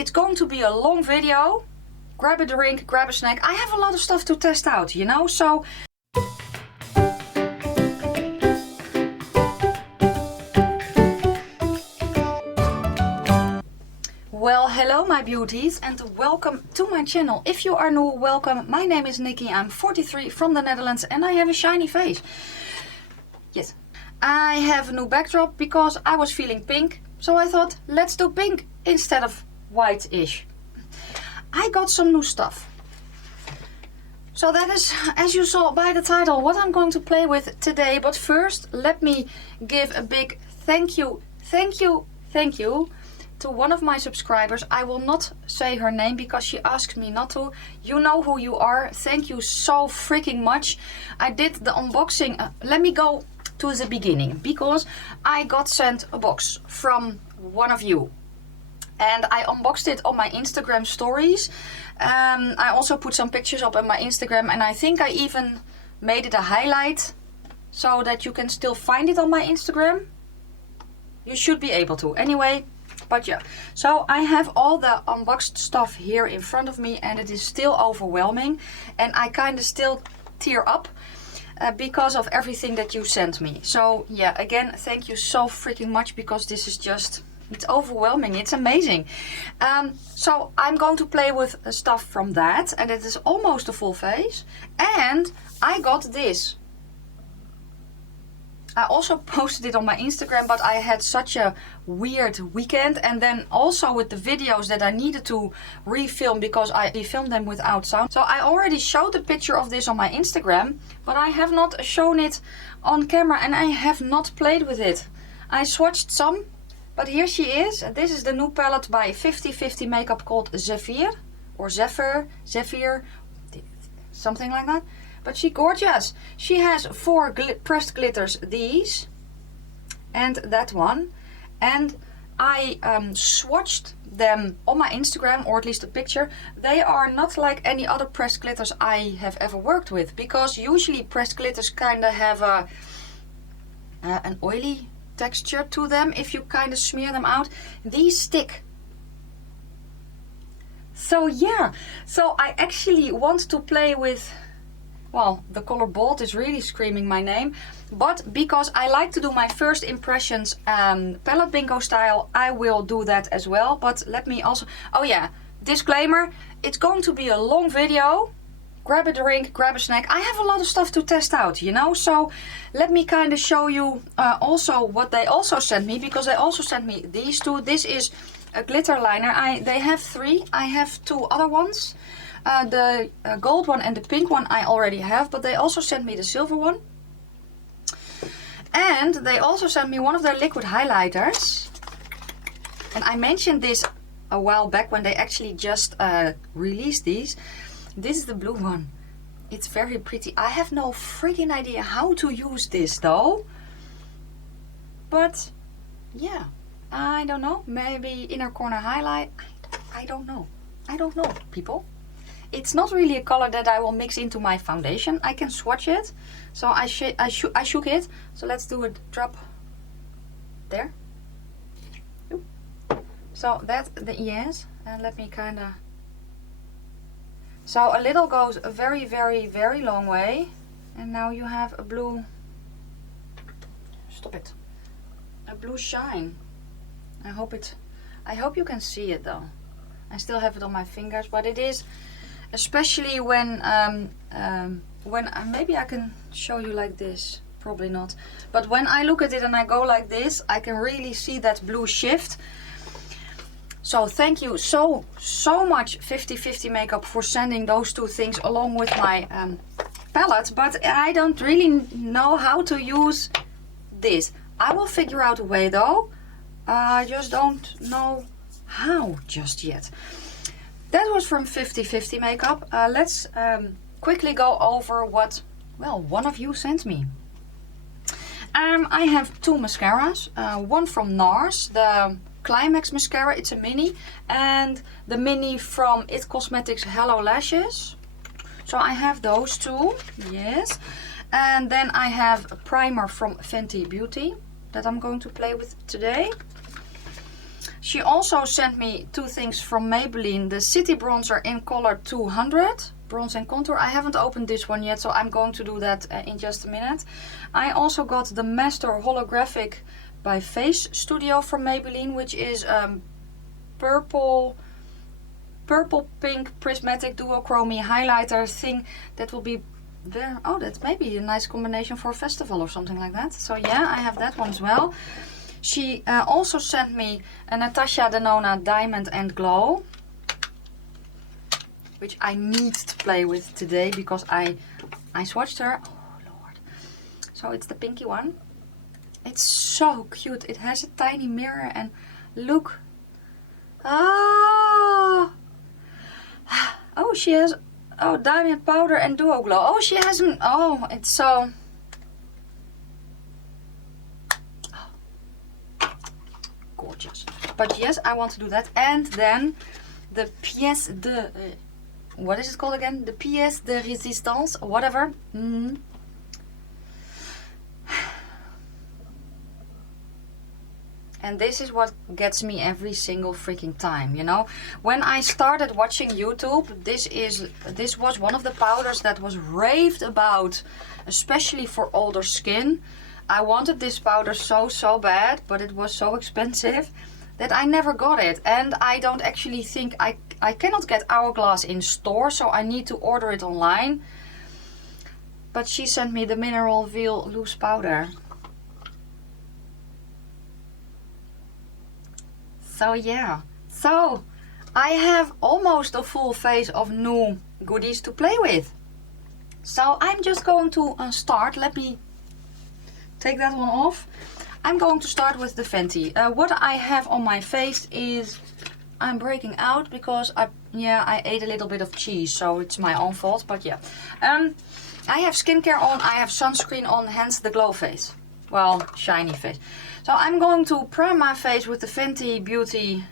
It's going to be a long video. Grab a drink, grab a snack. I have a lot of stuff to test out, you know, so... Well, hello my beauties and welcome to my channel. If you are new, welcome. My name is Nikki, I'm 43 from the Netherlands and I have a shiny face. Yes. I have a new backdrop because I was feeling pink. So I thought, let's do pink instead of white-ish. I got some new stuff. So that is, as you saw by the title, what I'm going to play with today. But first, let me give a big thank you to one of my subscribers. I will not say her name because she asked me not to. You know who you are. Thank you so freaking much. I did the unboxing. Let me go to the beginning because I got sent a box from one of you. And I unboxed it on my Instagram stories. I also put some pictures up on my Instagram. And I think I even made it a highlight so that you can still find it on my Instagram. You should be able to. Anyway. But yeah, so I have all the unboxed stuff here in front of me and it is still overwhelming. And I kind of still tear up because of everything that you sent me. So yeah, again, thank you so freaking much because this is just, it's overwhelming. It's amazing. So I'm going to play with stuff from that and it is almost a full face. And I got this. I also posted it on my Instagram, but I had such a weird weekend. And then also with the videos that I needed to refilm because I filmed them without sound. So I already showed a picture of this on my Instagram, but I have not shown it on camera and I have not played with it. I swatched some, but here she is. This is the new palette by 50/50 Makeup called Zephyr or Zephyr, something like that. But she's gorgeous. She has 4 pressed glitters, these and that one. And I swatched them on my Instagram, or at least a picture. They are not like any other pressed glitters I have ever worked with. Because usually pressed glitters kind of have an oily texture to them if you kind of smear them out. These stick. So yeah, so I actually want to play with... Well, the color Bold is really screaming my name. But because I like to do my first impressions palette bingo style, I will do that as well. But let me also... Oh yeah, disclaimer. It's going to be a long video. Grab a drink, grab a snack. I have a lot of stuff to test out, you know. So let me kind of show you also what they also sent me. Because they also sent me these two. This is a glitter liner. They have 3. I have 2 other ones. The gold one and the pink one I already have, but they also sent me the silver one. And they also sent me one of their liquid highlighters. And I mentioned this a while back when they actually just released these. This is the blue one. It's very pretty. I have no freaking idea how to use this though. But yeah, I don't know. Maybe inner corner highlight. I don't know. I don't know, people. It's not really a color that I will mix into my foundation. I can swatch it. So I shook it. So let's do a drop there. Oop. So that's the yes. And let me kind of... So a little goes a very, very, very long way. And now you have a blue... Stop it. A blue shine. I hope you can see it though. I still have it on my fingers, but it is... Especially when maybe I can show you like this, probably not. But when I look at it and I go like this, I can really see that blue shift. So thank you so much 50/50 Makeup for sending those 2 things along with my palette. But I don't really know how to use this. I will figure out a way though. I just don't know how just yet. That was from 50/50 Makeup. Let's quickly go over what, well, one of you sent me. I have 2 mascaras. One from NARS, the Climax mascara, it's a mini. And the mini from It Cosmetics Hello Lashes. So I have those 2, yes. And then I have a primer from Fenty Beauty that I'm going to play with today. She also sent me two things from Maybelline. The City Bronzer in color 200. Bronze and Contour. I haven't opened this one yet, so I'm going to do that in just a minute. I also got the Master Holographic by Face Studio from Maybelline, which is purple pink prismatic duochrome highlighter thing that will be there. Oh, that's maybe a nice combination for a festival or something like that. So yeah, I have that one as well. She also sent me a Natasha Denona Diamond and Glow, which I need to play with today because I swatched her. Oh Lord. So it's the pinky one. It's so cute. It has a tiny mirror and look. Ah. Oh, she has, oh, diamond powder and duo glow. Oh, she has an, oh, it's so, oh, gorgeous. But yes, I want to do that. And then the pièce de, what is it called again? The pièce de résistance, whatever. And this is what gets me every single freaking time, you know. When I started watching YouTube, this was one of the powders that was raved about, especially for older skin. I wanted this powder so bad, but it was so expensive that I never got it. And I don't actually think, I cannot get Hourglass in store, so I need to order it online. But she sent me the Mineral Veil loose powder. So yeah, so I have almost a full face of new goodies to play with. So I'm just going to start. Let me take that one off. I'm going to start with the Fenty. What I have on my face is, I'm breaking out because I ate a little bit of cheese, so it's my own fault. But yeah, I have skincare on, I have sunscreen on, hence the glow face. Well, shiny face. So I'm going to prime my face with the Fenty Beauty,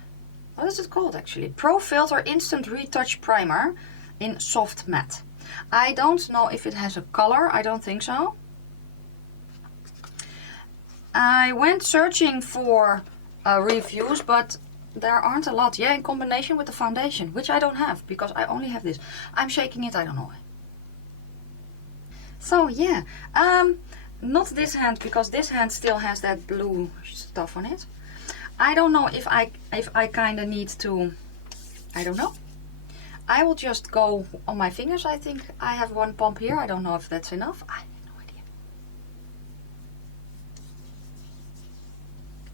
what is it called actually? Pro Filt'r Instant Retouch Primer in Soft Matte. I don't know if it has a color, I don't think so. I went searching for reviews, but there aren't a lot. Yeah, in combination with the foundation, which I don't have because I only have this. I'm shaking it, I don't know why. So yeah, not this hand because this hand still has that blue stuff on it. I don't know if I kind of need to, I don't know. I will just go on my fingers. I think I have one pump here. I don't know if that's enough. I have no idea.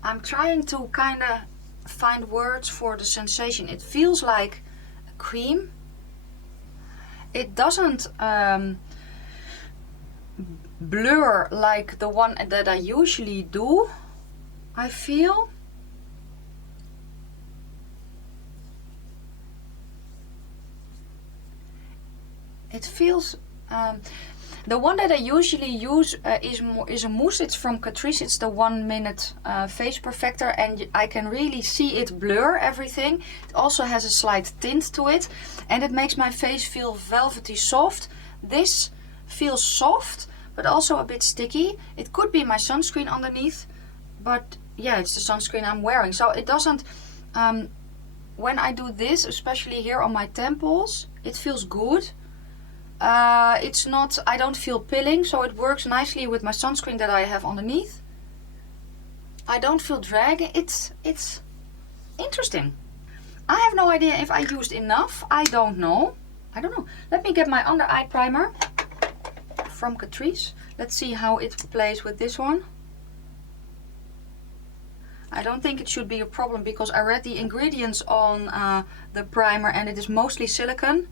I'm trying to kind of find words for the sensation. It feels like a cream. It doesn't blur like the one that I usually do, I feel. It feels, the one that I usually use is a mousse. It's from Catrice. It's the 1 minute face perfector, and I can really see it blur everything. It also has a slight tint to it, and it makes my face feel velvety soft. This feels soft, but also a bit sticky. It could be my sunscreen underneath, but yeah, it's the sunscreen I'm wearing. So it doesn't, when I do this, especially here on my temples, it feels good. It's not, I don't feel pilling, so it works nicely with my sunscreen that I have underneath. I don't feel drag. It's interesting. I have no idea if I used enough. I don't know. Let me get my under eye primer from Catrice. Let's see how it plays with this one. I don't think it should be a problem because I read the ingredients on the primer and it is mostly silicone.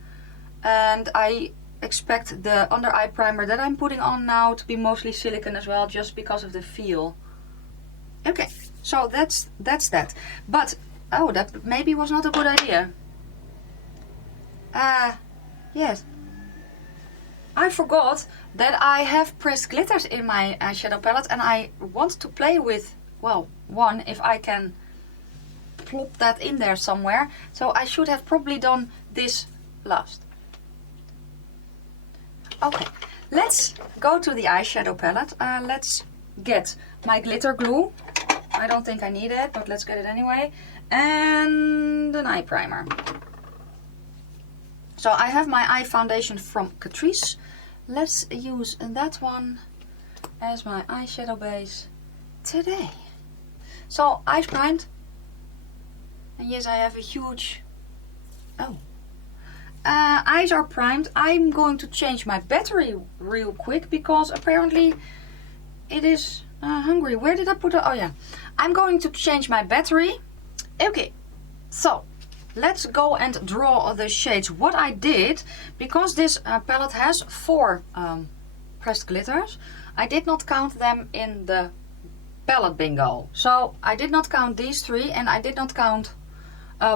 And I expect the under eye primer that I'm putting on now to be mostly silicone as well, just because of the feel. Okay, so that's that. But, oh, that maybe was not a good idea. Yes. I forgot that I have pressed glitters in my eyeshadow palette and I want to play with, well, one, if I can plop that in there somewhere. So I should have probably done this last. Okay, let's go to the eyeshadow palette. Let's get my glitter glue. I don't think I need it, but let's get it anyway. And an eye primer. So I have my eye foundation from Catrice. Let's use that one as my eyeshadow base today. So eyes primed. And yes, I have a huge... Oh. Eyes are primed. I'm going to change my battery real quick because apparently it is hungry. Where did I put it? Oh yeah. I'm going to change my battery. Okay. So let's go and draw the shades. What I did, because this palette has 4 pressed glitters, I did not count them in the palette bingo. So I did not count these 3 and I did not count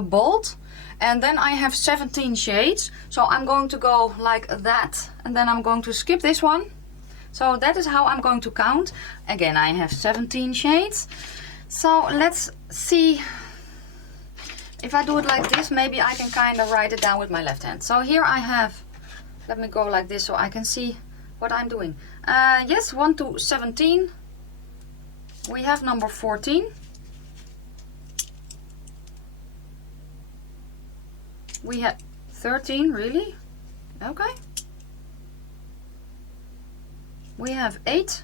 bold. And then I have 17 shades. So I'm going to go like that. And then I'm going to skip this one. So that is how I'm going to count. Again, I have 17 shades. So let's see. If I do it like this, maybe I can kind of write it down with my left hand. So here I have, let me go like this so I can see what I'm doing. Yes, 1 to 17. We have number 14. We have 13, really? Okay. We have 8.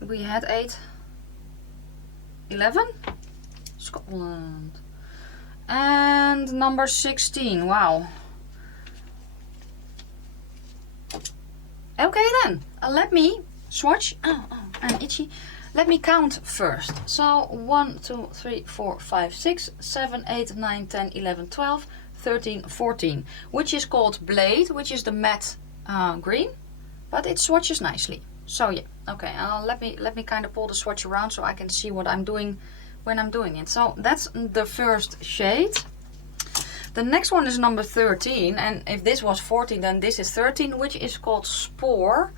We had 8. 11. Scotland. And number 16. Wow. Okay then. Let me swatch. I'm itchy. Let me count first. So 1, 2, 3, 4, 5, 6, 7, 8, 9, 10, 11, 12, 13, 14. Which is called Blade, which is the matte green. But it swatches nicely. So yeah, okay, let me kind of pull the swatch around so I can see what I'm doing when I'm doing it. So that's the first shade. The next one is number 13, and if this was 14, then this is 13, which is called Spore,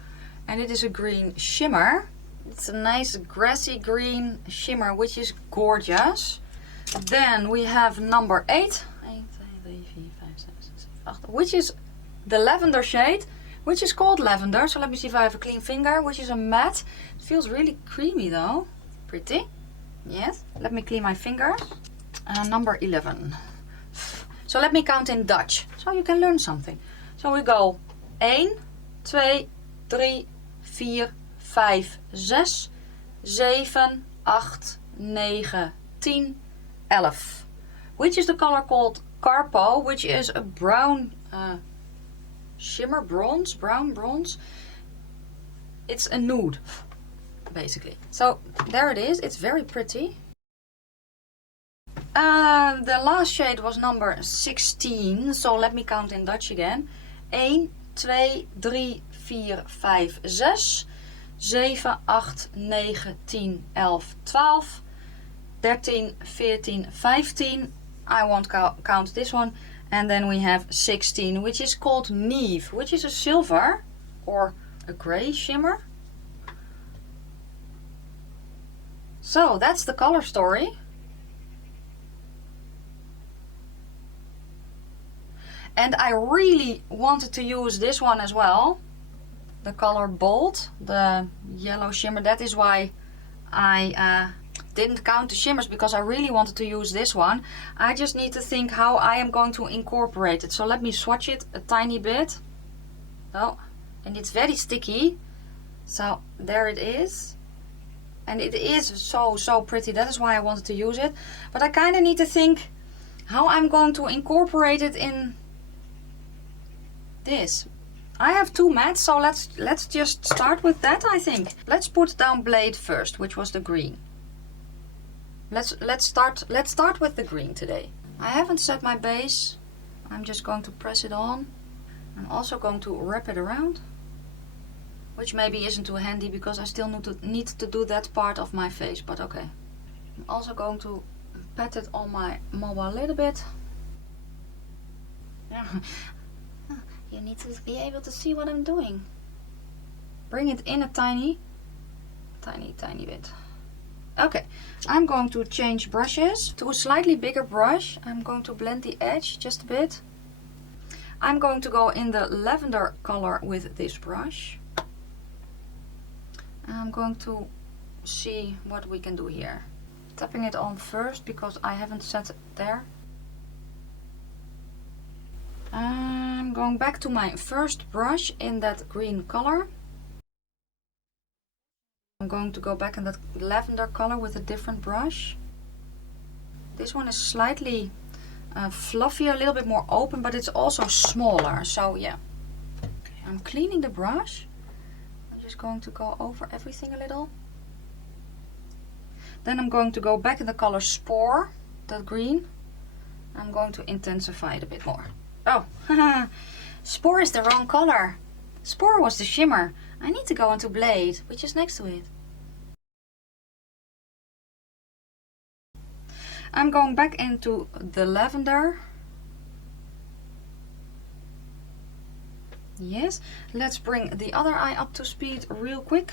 and it is a green shimmer. It's a nice grassy green shimmer, which is gorgeous. Then we have number 8, which is the lavender shade, which is called Lavender. So let me see if I have a clean finger, which is a matte. It feels really creamy though. Pretty. Yes. Let me clean my fingers. Number 11. So let me count in Dutch, so you can learn something. So we go 1, 2, 3, 4, 5, 6, 7, 8, 9, 10, 11. Which is the color called Carpo, which is a brown shimmer, bronze, brown bronze. It's a nude, basically. So there it is. It's very pretty. The last shade was number 16. So let me count in Dutch again. 1, 2, 3, 4, 5, 6, 7, 8, 9, 10, 11, 12, 13, 14, 15. I won't count this one. And then we have 16, which is called Neve, which is a silver or a grey shimmer. So that's the color story. And I really wanted to use this one as well. The color Bold, the yellow shimmer. That is why I didn't count the shimmers, because I really wanted to use this one. I just need to think how I am going to incorporate it. So let me swatch it a tiny bit. Oh, and it's very sticky. So there it is. And it is so pretty. That is why I wanted to use it. But I kind of need to think how I'm going to incorporate it in this. I have 2 mattes, so let's just start with that, I think. Let's put down Blade first, which was the green. Let's start with the green today. I haven't set my base. I'm just going to press it on. I'm also going to wrap it around, which maybe isn't too handy because I still need to do that part of my face, but okay. I'm also going to pat it on my mobile a little bit. Yeah. You need to be able to see what I'm doing. Bring it in a tiny bit. Okay, I'm going to change brushes to a slightly bigger brush. I'm going to blend the edge just a bit. I'm going to go in the lavender color with this brush. I'm going to see what we can do here. Tapping it on first because I haven't set it there. I'm going back to my first brush in that green color. I'm going to go back in that lavender color with a different brush. This one is slightly fluffier, a little bit more open, but it's also smaller. So yeah. Okay, I'm cleaning the brush. I'm just going to go over everything a little. Then I'm going to go back in the color Spore, that green. I'm going to intensify it a bit more. Oh, Spore is the wrong color. Spore was the shimmer. I need to go into Blade, which is next to it. I'm going back into the lavender. Yes, let's bring the other eye up to speed real quick.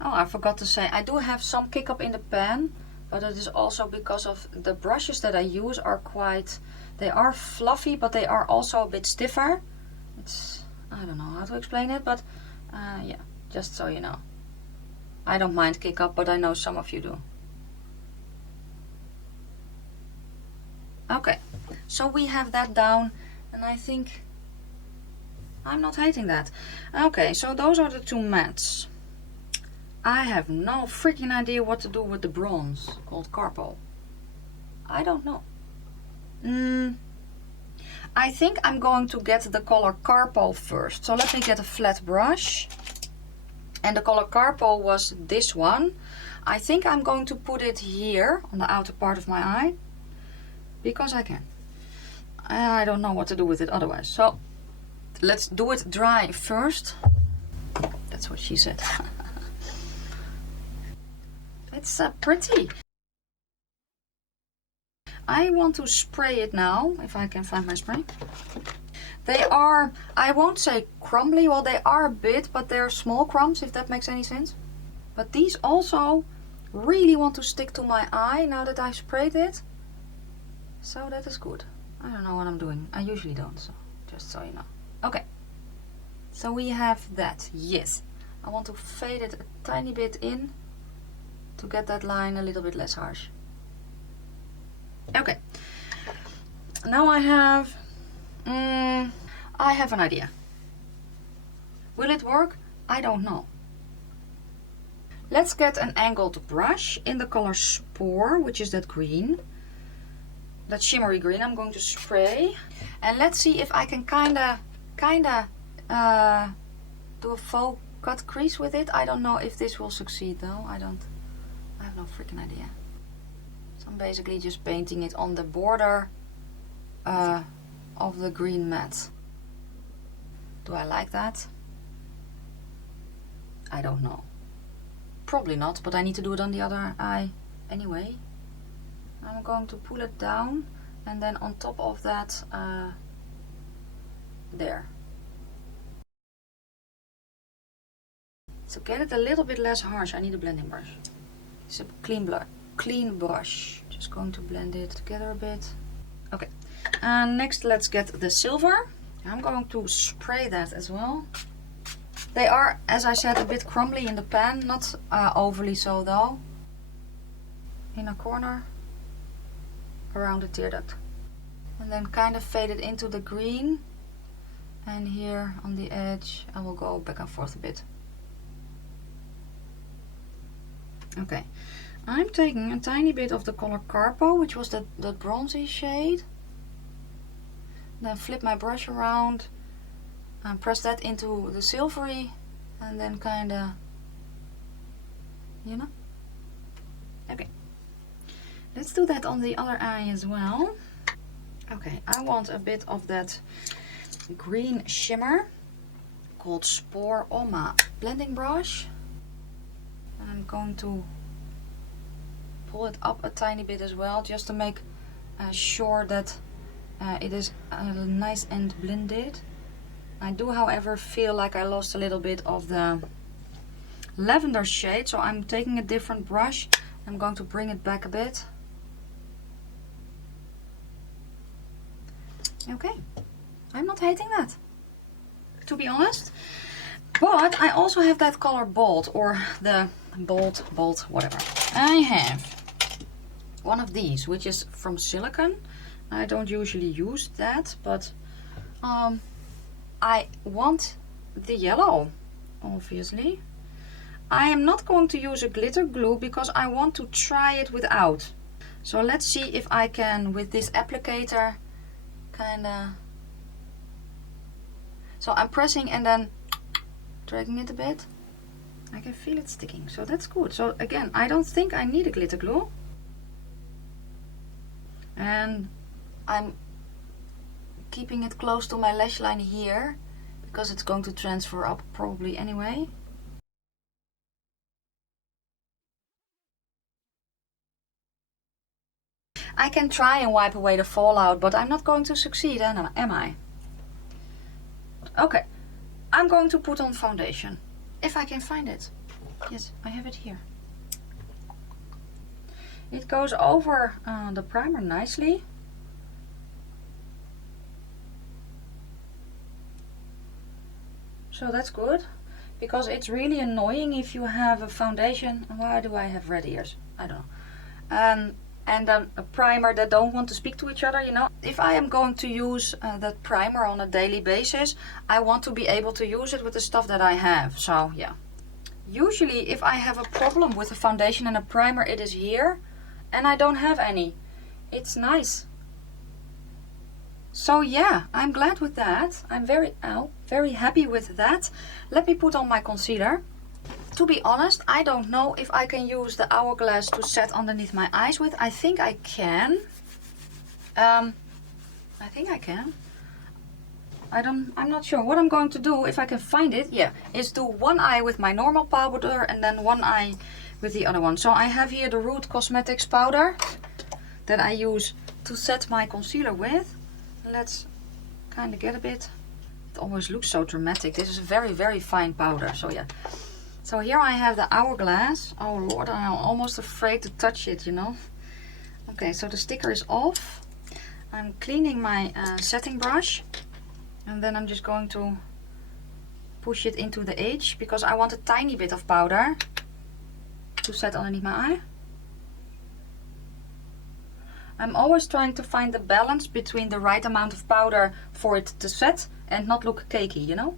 Oh, I forgot to say, I do have some kick up in the pan, but it is also because of the brushes that I use are quite, they are fluffy, but they are also a bit stiffer. It's, I don't know how to explain it, but yeah, just so you know. I don't mind kick up, but I know some of you do. Okay, so we have that down, and I think I'm not hating that. Okay, so those are the two mattes. I have no freaking idea what to do with the bronze called Carpo. I don't know. I think I'm going to get the color Carpo first. So let me get a flat brush. And the color Carpo was this one. I think I'm going to put it here on the outer part of my eye. Because I can. I don't know what to do with it otherwise. So let's do it dry first. That's what she said. It's pretty. I want to spray it now, if I can find my spray. They are, I won't say crumbly, well they are a bit, but they're small crumbs, if that makes any sense. But these also really want to stick to my eye now that I've sprayed it. So that is good. I don't know what I'm doing. I usually don't, so just so you know. Okay. So we have that, yes. I want to fade it a tiny bit in to get that line a little bit less harsh. Okay. Now I have an idea. Will it work? I don't know. Let's get an angled brush in the color Spore, which is that green. That shimmery green. I'm going to spray. And let's see if I can kinda do a faux cut crease with it. I don't know if this will succeed though. I have no freaking idea. So I'm basically just painting it on the border of the green matte. Do I like that? I don't know. Probably not, but I need to do it on the other eye anyway. I'm going to pull it down and then on top of that, there. To get it a little bit less harsh, I need a blending brush. It's a clean brush. Just going to blend it together a bit. Okay, and next let's get the silver. I'm going to spray that as well. They are, as I said, a bit crumbly in the pan, not overly so though. In a corner around the tear duct. And then kind of fade it into the green. And here on the edge I will go back and forth a bit. Okay, I'm taking a tiny bit of the color Carpo, which was the bronzy shade. Then flip my brush around and press that into the silvery and then kinda, you know. Okay, let's do that on the other eye as well. Okay, I want a bit of that green shimmer called Spore on my blending brush. And I'm going to pull it up a tiny bit as well, just to make sure that it is nice and blended. I do, however, feel like I lost a little bit of the lavender shade, so I'm taking a different brush. I'm going to bring it back a bit. Okay, I'm not hating that, to be honest. But I also have that color Bold, or the Bold, whatever. I have one of these, which is from Silicon. I don't usually use that, but I want the yellow, obviously. I am not going to use a glitter glue because I want to try it without. So let's see if I can, with this applicator, kinda. So I'm pressing and then dragging it a bit. I can feel it sticking, so that's good. So again, I don't think I need a glitter glue. And I'm keeping it close to my lash line here, because it's going to transfer up probably anyway. I can try and wipe away the fallout, but I'm not going to succeed, am I? Okay, I'm going to put on foundation. If I can find it. Yes, I have it here. It goes over the primer nicely. So that's good, because it's really annoying if you have a foundation. Why do I have red ears? I don't know. And then a primer that don't want to speak to each other, you know. If I am going to use that primer on a daily basis, I want to be able to use it with the stuff that I have. So yeah. Usually if I have a problem with a foundation and a primer, it is here, and I don't have any. It's nice. So yeah, I'm glad with that. I'm very happy with that. Let me put on my concealer. To be honest, I don't know if I can use the Hourglass to set underneath my eyes with. I think I can. I think I can. I'm not sure. What I'm going to do, if I can find it, yeah, is do one eye with my normal powder and then one eye with the other one. So I have here the Root Cosmetics powder that I use to set my concealer with. Let's kind of get a bit. It always looks so dramatic. This is a very fine powder. So yeah. So here I have the Hourglass. Oh Lord, I'm almost afraid to touch it, you know. Okay, so the sticker is off. I'm cleaning my setting brush. And then I'm just going to push it into the edge, because I want a tiny bit of powder to set underneath my eye. I'm always trying to find the balance between the right amount of powder for it to set and not look cakey, you know.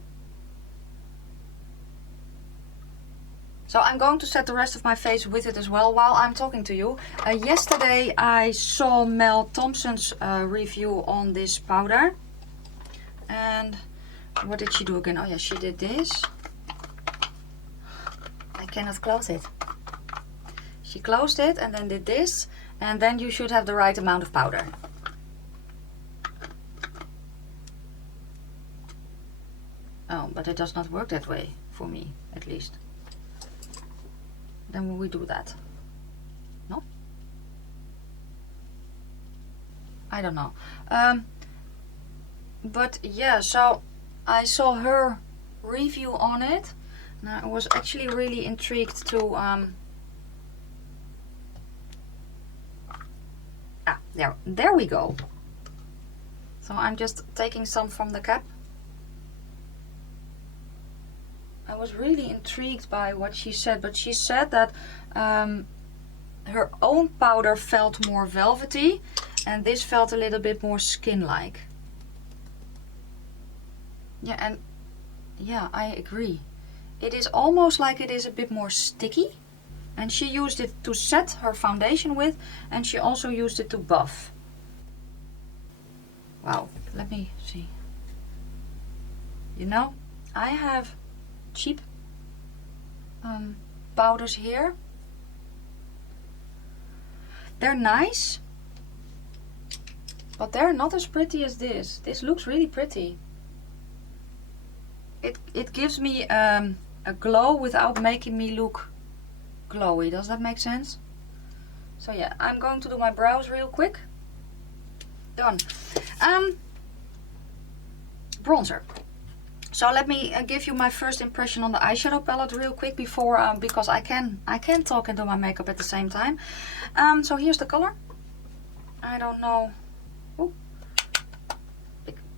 So I'm going to set the rest of my face with it as well while I'm talking to you. Yesterday I saw Mel Thompson's review on this powder. And what did she do again? Oh yeah, she did this. I cannot close it. She closed it and then did this. And then you should have the right amount of powder. Oh, but it does not work that way for me, at least. Then will we do that? No? I don't know. But yeah, so I saw her review on it, and I was actually really intrigued to there we go. So I'm just taking some from the cap. I was really intrigued by what she said, but she said that her own powder felt more velvety and this felt a little bit more skin-like. Yeah, and yeah, I agree. It is almost like it is a bit more sticky. And she used it to set her foundation with, and she also used it to buff. Wow, let me see. You know, I have cheap powders here. They're nice, but they're not as pretty as this. This looks really pretty. It gives me a glow without making me look glowy. Does that make sense? So yeah, I'm going to do my brows real quick. Done. Bronzer. So let me give you my first impression on the eyeshadow palette real quick before, because I can talk and do my makeup at the same time. So here's the color. I don't know. Ooh,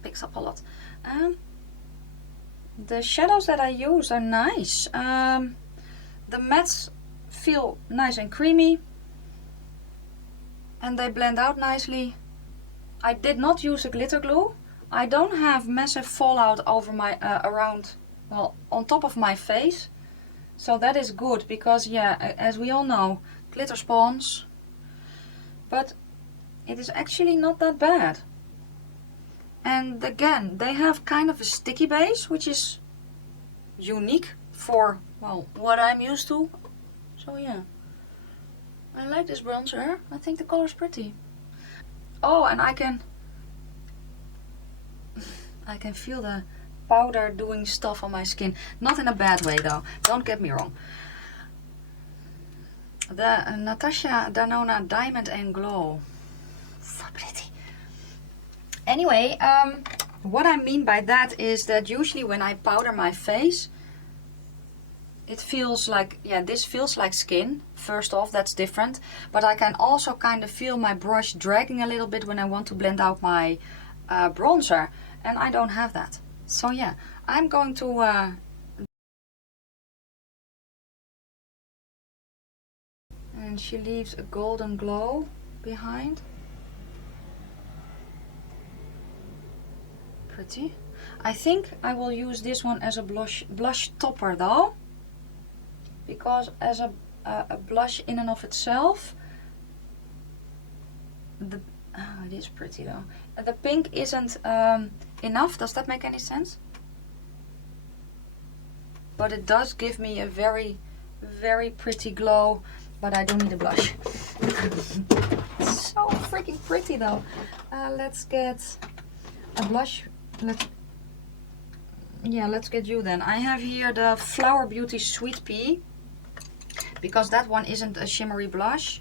picks up a lot. The shadows that I use are nice. The mattes feel nice and creamy. And they blend out nicely. I did not use a glitter glue. I don't have massive fallout over my, on top of my face. So that is good because, yeah, as we all know, glitter spawns. But it is actually not that bad. And again, they have kind of a sticky base, which is unique for, well, what I'm used to. So yeah, I like this bronzer. I think the color is pretty. Oh, and I can feel the powder doing stuff on my skin. Not in a bad way though, don't get me wrong. The Natasha Denona Diamond and Glow. So pretty. Anyway, what I mean by that is that usually when I powder my face, it feels like, yeah, this feels like skin. First off, that's different. But I can also kind of feel my brush dragging a little bit when I want to blend out my bronzer. And I don't have that. So yeah, I'm going to... and she leaves a golden glow behind. Pretty. I think I will use this one as a blush topper though. Because as a blush in and of itself, it is pretty though. The pink isn't enough. Does that make any sense? But it does give me a very, very pretty glow. But I don't need a blush. It's so freaking pretty though. Let's get a blush. Let's get you then. I have here the Flower Beauty Sweet Pea. Because that one isn't a shimmery blush.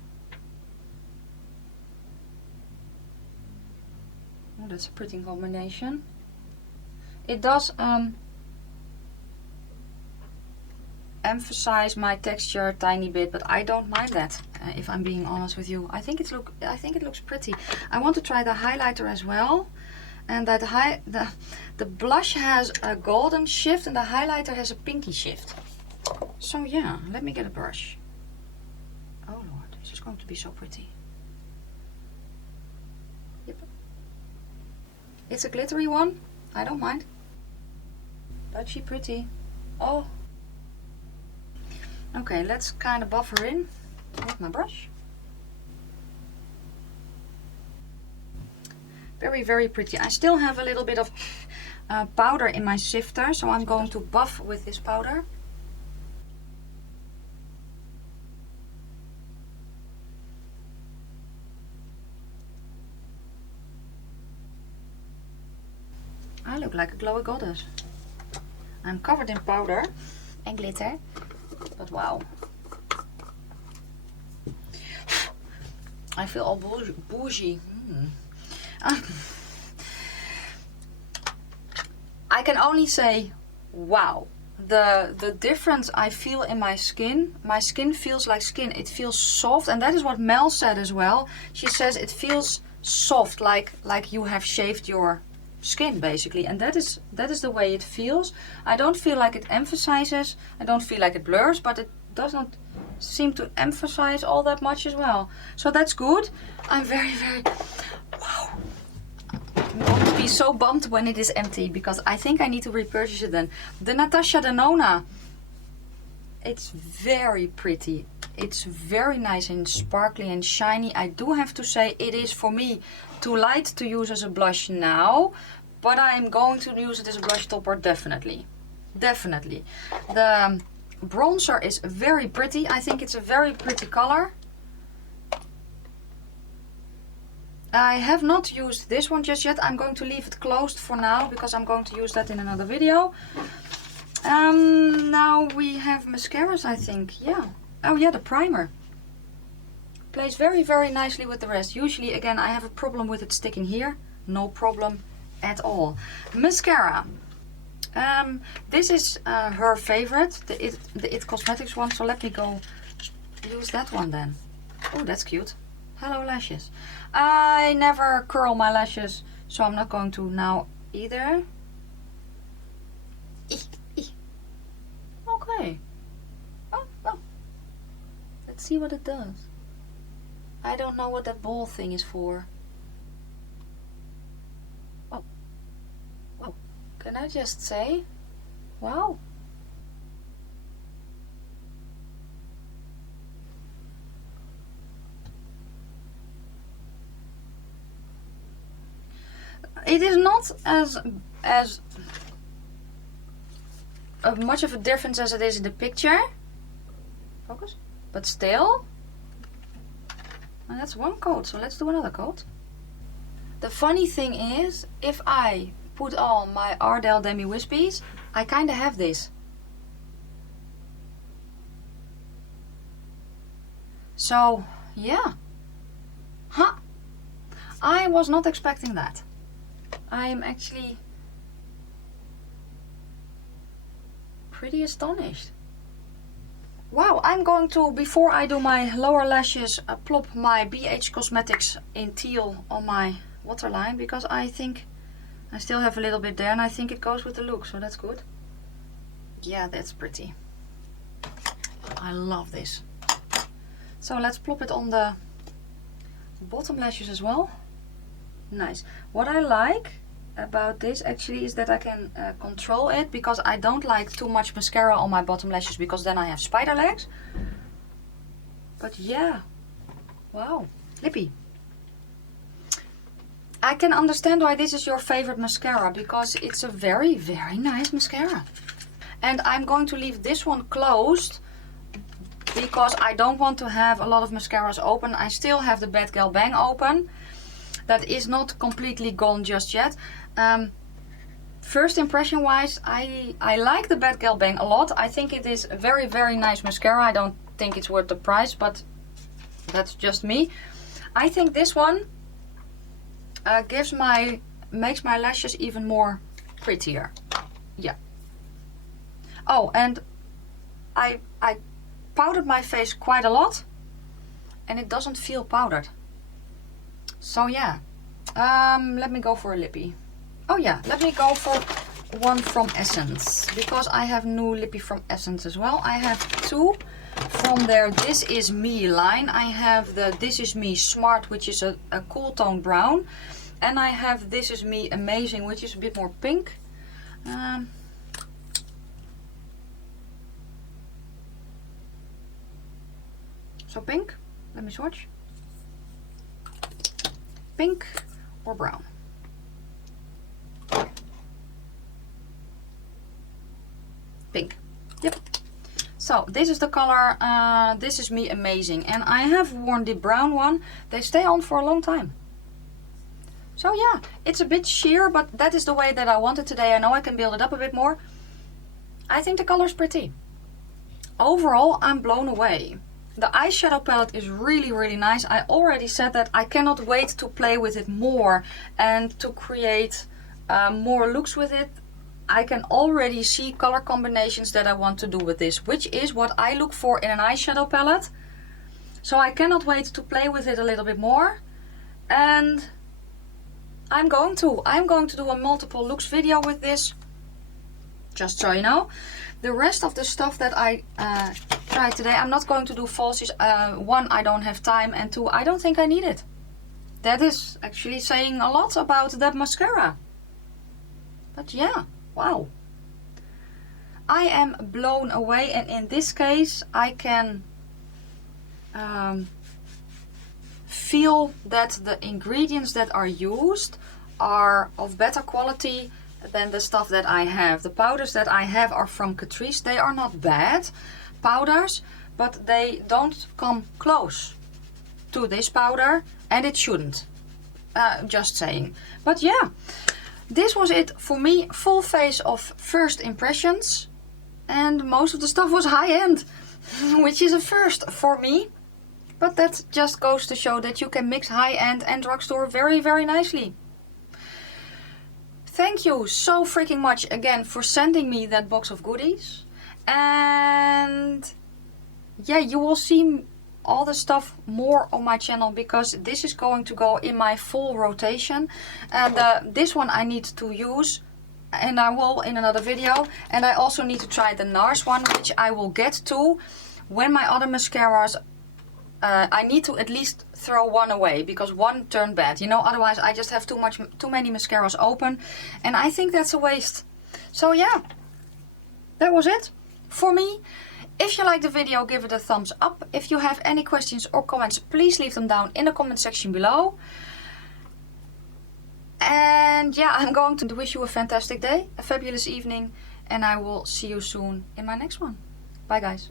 Oh, that's a pretty combination. It does emphasize my texture a tiny bit, but I don't mind that. If I'm being honest with you, I think it looks pretty. I want to try the highlighter as well, and that the blush has a golden shift and the highlighter has a pinky shift. So yeah, let me get a brush. Oh Lord, this is going to be so pretty. Yep. It's a glittery one. I don't mind. But she pretty. Oh. Okay, let's kind of buff her in with my brush. Very, very pretty. I still have a little bit of powder in my sifter, so I'm going to buff with this powder. I look like a glowy goddess. I'm covered in powder and glitter, but wow. I feel all bougie. I can only say, wow. The difference I feel in my skin feels like skin. It feels soft, and that is what Mel said as well. She says it feels soft, like you have shaved your skin basically, and that is the way it feels. I don't feel like it emphasizes, I don't feel like it blurs, but it doesn't seem to emphasize all that much as well. So that's good. I'm very, very, wow. I'm going to be so bummed when it is empty, because I think I need to repurchase it then. The Natasha Denona, it's very pretty. It's very nice and sparkly and shiny. I do have to say it is for me too light to use as a blush now, but I'm going to use it as a blush topper definitely. Definitely. The bronzer is very pretty. I think it's a very pretty color. I have not used this one just yet. I'm going to leave it closed for now because I'm going to use that in another video. Now we have mascaras, I think. Yeah. Oh yeah, the primer plays very, very nicely with the rest. Usually, again, I have a problem with it sticking here. No problem at all. Mascara. This is her favorite, the It Cosmetics one. So let me go use that one then. Oh, that's cute. Hello, lashes. I never curl my lashes, so I'm not going to now either. Okay. Oh, oh. Let's see what it does. I don't know what that ball thing is for. Oh. Wow. Can I just say? Wow. It is not as much of a difference as it is in the picture. Focus. But still. And that's one coat, so let's do another coat. The funny thing is, if I put on my Ardell Demi Wispies, I kind of have this. So, yeah. Huh. I was not expecting that. I am actually pretty astonished. Wow, I'm going to, before I do my lower lashes, plop my BH Cosmetics in teal on my waterline, because I think I still have a little bit there and I think it goes with the look, so that's good. Yeah, that's pretty. I love this. So let's plop it on the bottom lashes as well. Nice. What I like about this actually is that I can control it, because I don't like too much mascara on my bottom lashes, because then I have spider legs. But yeah, wow, lippy. I can understand why this is your favorite mascara, because it's a very, very nice mascara. And I'm going to leave this one closed because I don't want to have a lot of mascaras open. I still have the Bad Gal Bang open. That is not completely gone just yet. First impression wise, I like the Bad Gal Bang a lot. I think it is a very, very nice mascara. I don't think it's worth the price, but that's just me. I think this one makes my lashes even more prettier. Yeah. Oh, and I powdered my face quite a lot and it doesn't feel powdered. So yeah, let me go for a lippy. Oh yeah, let me go for one from Essence, because I have new lippy from Essence as well. I have two from their This Is Me line. I have the This Is Me Smart, which is a cool tone brown, and I have This Is Me Amazing, which is a bit more pink. So pink, let me swatch. Pink or brown? Pink. Yep. So this is the color This Is Me Amazing, and I have worn the brown one. They stay on for a long time. So yeah, it's a bit sheer, but that is the way that I want it today. I know I can build it up a bit more. I think the color's pretty. Overall, I'm blown away. The eyeshadow palette is really, really nice. I already said that I cannot wait to play with it more and to create more looks with it. I can already see color combinations that I want to do with this, which is what I look for in an eyeshadow palette. So I cannot wait to play with it a little bit more. And I'm going to do a multiple looks video with this, just so you know. The rest of the stuff that I tried today, I'm not going to do falsies. One, I don't have time, and two, I don't think I need it. That is actually saying a lot about that mascara. But yeah, wow. I am blown away, and in this case I can feel that the ingredients that are used are of better quality than the stuff that I have. The powders that I have are from Catrice. They are not bad powders, but they don't come close to this powder, and it shouldn't. Just saying. But yeah, this was it for me. Full face of first impressions, and most of the stuff was high-end, which is a first for me. But that just goes to show that you can mix high-end and drugstore very, very nicely. Thank you so freaking much again for sending me that box of goodies. And yeah, you will see all the stuff more on my channel, because this is going to go in my full rotation. And this one I need to use and I will in another video. And I also need to try the NARS one, which I will get to when my other mascaras. I need to at least throw one away because one turned bad, you know, otherwise I just have too many mascaras open, and I think that's a waste. So yeah, that was it for me. If you like the video, give it a thumbs up. If you have any questions or comments, please leave them down in the comment section below. And yeah, I'm going to wish you a fantastic day, a fabulous evening, and I will see you soon in my next one. Bye guys.